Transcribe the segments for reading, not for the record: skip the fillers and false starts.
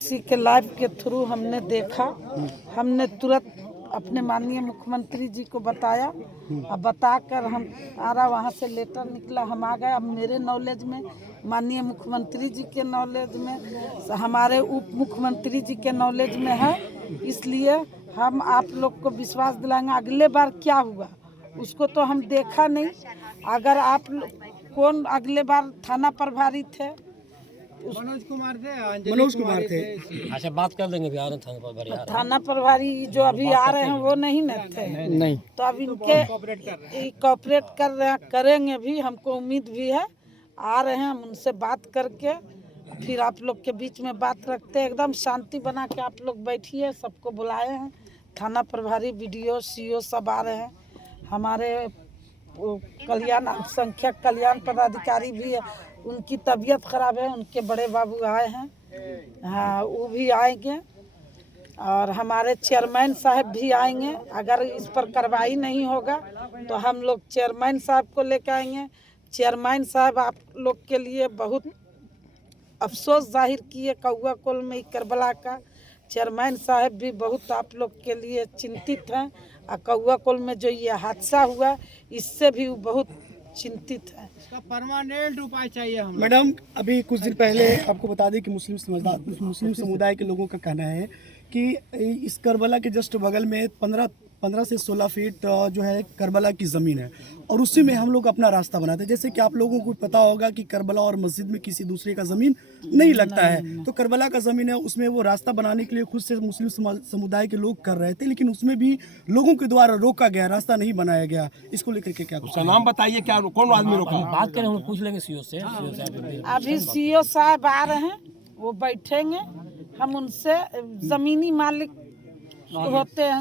किसी के लाइव के थ्रू हमने देखा, हमने तुरंत अपने माननीय मुख्यमंत्री जी को बताया। अब बताकर वहाँ से लेटर निकला, हम आ गए। अब मेरे नॉलेज में, माननीय मुख्यमंत्री जी के नॉलेज में, हमारे उप मुख्यमंत्री जी के नॉलेज में है, इसलिए हम आप लोग को विश्वास दिलाएंगे। अगले बार क्या हुआ उसको तो हम देखा नहीं। अगर आप कौन अगले बार थाना प्रभारी थे? मनोज कुमार थे। अच्छा, बात कर लेंगे भी आ रहे थाना प्रभारी। थाना प्रभारी जो अभी आ रहे हैं वो नहीं न थे। नहीं, तो अब इनके कॉपरेट कर रहे हैं, करेंगे भी, हमको उम्मीद भी है। आ रहे हैं, हम उनसे बात करके फिर आप लोग के बीच में बात रखते हैं। एकदम शांति बना के आप लोग बैठिए। सबको बुलाए हैं, थाना प्रभारी, बीडीओ, सीओ सब आ रहे हैं। हमारे कल्याण संख्यक कल्याण पदाधिकारी भी है, उनकी तबीयत खराब है, उनके बड़े बाबू आए हैं। हाँ, वो भी आएंगे। और हमारे चेयरमैन साहब भी आएंगे। अगर इस पर कार्रवाई नहीं होगा तो हम लोग चेयरमैन साहब को लेकर आएंगे। चेयरमैन साहब आप लोग के लिए बहुत अफसोस जाहिर किए कौआ कोल में करबला का। चेयरमैन साहब भी बहुत आप लोग के लिए चिंतित हैं। और कौआ कोल में जो ये हादसा हुआ इससे भी वो बहुत चिंतित है। इसका परमानेंट उपाय चाहिए हमें। मैडम, अभी कुछ दिन पहले आपको बता दें कि मुस्लिम समुदाय के लोगों का कहना है कि इस करबला के जस्ट बगल में 15 से 16 फीट जो है करबला की ज़मीन है, और उसी में हम लोग अपना रास्ता बनाते हैं। जैसे कि आप लोगों को पता होगा कि करबला और मस्जिद में किसी दूसरे का ज़मीन नहीं लगता है, तो करबला का ज़मीन है, उसमें वो रास्ता बनाने के लिए खुद से मुस्लिम समुदाय के लोग कर रहे थे, लेकिन उसमें भी लोगों के द्वारा रोका गया, रास्ता नहीं बनाया गया। इसको लेकर के क्या कुछ नाम बताइए, क्या कौन आदमी रोका? बात करें, हम पूछ लेंगे सीओ से। अभी सीओ साहब आ रहे हैं, वो बैठेंगे, हम उनसे ज़मीनी मालिक होते हैं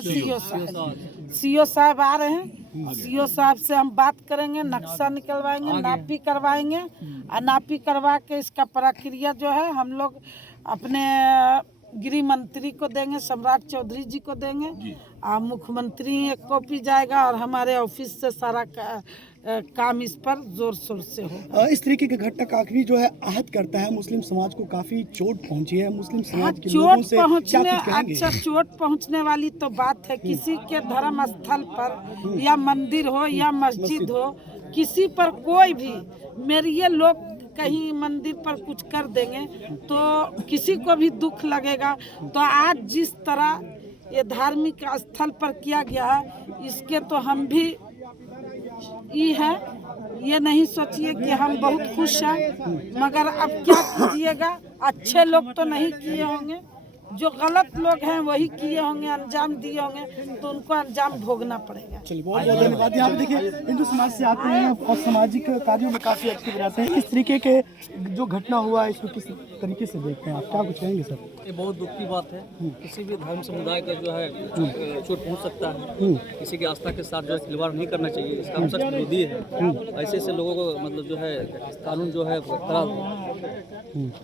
सीओ साहब आ रहे हैं। सीओ साहब से हम बात करेंगे, नक्शा निकलवाएंगे, नापी करवाएंगे। और नापी करवा के इसका प्रक्रिया जो है हम लोग अपने गृह मंत्री को देंगे, सम्राट चौधरी जी को देंगे। और मुख्यमंत्री एक कॉपी जाएगा और हमारे ऑफिस से सारा काम इस पर जोर शोर से होगा। इस तरीके की घटना काफी जो है आहत करता है, मुस्लिम समाज को काफी चोट पहुंची है। मुस्लिम समाज के लोगों से क्या कुछ कहेंगे? अच्छा, चोट पहुंचने वाली तो बात है। किसी के धर्म स्थल पर या मंदिर हो या मस्जिद हो, किसी पर कोई भी मेरी ये लोग कहीं मंदिर पर कुछ कर देंगे तो किसी को भी दुख लगेगा। तो आज जिस तरह ये धार्मिक स्थल पर किया गया है, इसके तो हम भी है, ये नहीं सोचिए कि हम बहुत खुश हैं, मगर अब क्या कीजिएगा, अच्छे लोग तो नहीं किए होंगे, जो गलत लोग हैं वही किए होंगे, अंजाम दिए होंगे, तो उनको अंजाम भोगना पड़ेगा। चलिए, बहुत बहुत धन्यवाद। यहाँ पे देखिए, हिंदू समाज से आते हैं और सामाजिक कार्यों में काफी एक्टिव रहते हैं। इस तरीके के जो घटना हुआ है इसको किस तरीके से देखते हैं आप, क्या कुछ कहेंगे सर? ये बहुत दुख की बात है। किसी भी धर्म समुदाय का जो है चोट पहुंच सकता है। किसी की आस्था के साथ जो है खिलवाड़ नहीं करना चाहिए, इसका हम सख्त विरोधी है। ऐसे लोगों को मतलब जो है कानून जो है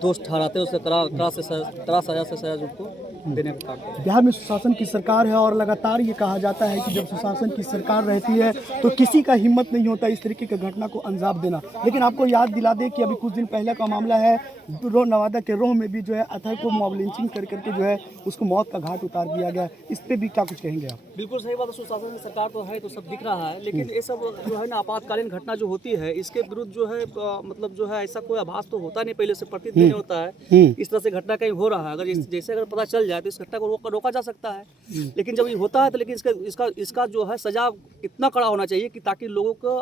दोष ठहराते हैं, उससे कड़ा सजा से सजा उनको देने का काम। बिहार में सुशासन की सरकार है और लगातार ये कहा जाता है कि जब सुशासन की सरकार रहती है तो किसी का हिम्मत नहीं होता इस तरीके की घटना को अंजाम देना। लेकिन आपको याद दिला दे कि अभी कुछ दिन पहले का मामला है, नवादा के रोह में भी जो है अथर को मॉब लिंचिंग करके जो है उसको मौत का घाट उतार दिया गया। इस पे भी क्या कुछ कहेंगे आप? बिल्कुल सही बात है, सुशासन की सरकार तो है, तो सब दिख रहा है, लेकिन ये सब जो है ना आपातकालीन घटना जो होती है इसके विरुद्ध जो है मतलब जो है ऐसा कोई आभास तो होता नहीं, पहले से प्रतीत नहीं होता है इस तरह से घटना कहीं हो रहा है। अगर जैसे अगर पता चल जाए तो इस घटना को रोका जा सकता है, लेकिन जब ये होता है तो लेकिन इसका जो है सजा इतना कड़ा होना चाहिए कि ताकि लोगों को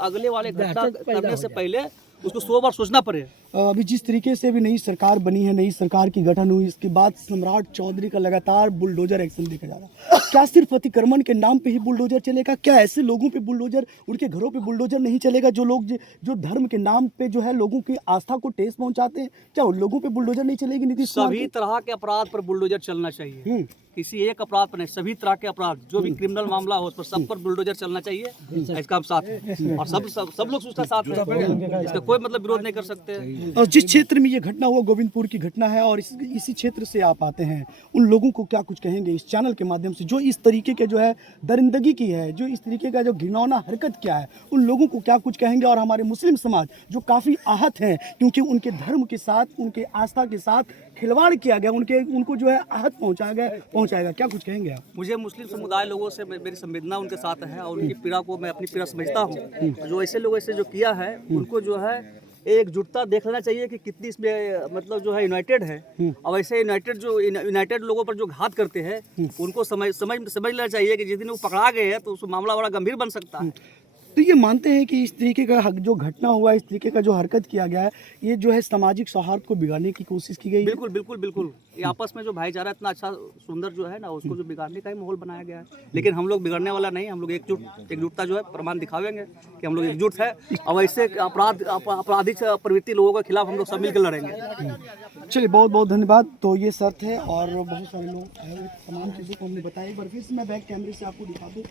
अगले वाले घटना करने से पहले उसको 100 बार सोचना पड़े। अभी जिस तरीके से भी नई सरकार बनी है, नई सरकार की गठन हुई, इसके बाद सम्राट चौधरी का लगातार बुलडोजर एक्शन देखा जा रहा है। क्या सिर्फ अतिक्रमण के नाम पे ही बुलडोजर चलेगा? क्या ऐसे लोगों पे बुलडोजर, उनके घरों पे बुलडोजर नहीं चलेगा जो लोग जो धर्म के नाम पे जो है लोगों की आस्था को ठेस पहुंचाते हैं? क्या उन लोगों पे बुलडोजर नहीं चलेगी? नीतीश कुमार सभी तरह के अपराध पर बुलडोजर चलना चाहिए, किसी एक अपराध पर नहीं, सभी तरह के अपराध जो भी क्रिमिनल मामला हो उस पर सब पर बुलडोजर चलना चाहिए। इसका हम साथ हैं और सब लोग उसका साथ हैं, इसका कोई मतलब विरोध नहीं कर सकते। और जिस क्षेत्र में ये घटना हुआ गोविंदपुर की घटना है और इसी क्षेत्र से आप आते हैं, उन लोगों को क्या कुछ कहेंगे इस चैनल के माध्यम से जो इस तरीके के जो है दरिंदगी की है, जो इस तरीके का जो घिनौना हरकत किया है, उन लोगों को क्या कुछ कहेंगे? और हमारे मुस्लिम समाज जो काफ़ी आहत हैं क्योंकि उनके धर्म के साथ, उनके आस्था के साथ खिलवाड़ किया गया, उनको जो है आहत पहुंचाया गया, क्या कुछ कहेंगे आप? मुझे मुस्लिम समुदाय लोगों से मेरी संवेदना उनके साथ है और उनकी पीड़ा को मैं अपनी पीड़ा समझता हूँ। जो ऐसे लोगों से जो किया है उनको जो है एकजुटता देख लेना चाहिए कि कितनी इसमें मतलब जो है यूनाइटेड है। और ऐसे यूनाइटेड लोगों पर जो घात करते हैं उनको समझ लेना चाहिए कि जिस दिन वो पकड़ा गए हैं तो उस मामला बड़ा गंभीर बन सकता है। तो ये मानते हैं कि इस तरीके का जो घटना हुआ, इस तरीके का जो हरकत किया गया है, ये जो है सामाजिक सौहार्द को बिगाड़ने की कोशिश की गई है? बिल्कुल बिल्कुल बिल्कुल। ये आपस में जो भाईचारा इतना अच्छा सुंदर जो है ना, उसको जो बिगाड़ने का ही माहौल बनाया गया है। लेकिन हम लोग बिगड़ने वाला नहीं, हम लोग एकजुटता जो है प्रमाण दिखावेंगे कि हम लोग एकजुट है। अब ऐसे आपराधिक प्रवृत्ति लोगों के खिलाफ हम लोग सब मिलकर लड़ेंगे। चलिए, बहुत बहुत धन्यवाद। तो ये शर्त है और बहुत सारे लोग आए हुए, तमाम चीज़ों को हमने बताया। एक बार फिर से मैं बैक कैमरे से आपको दिखा दूँ।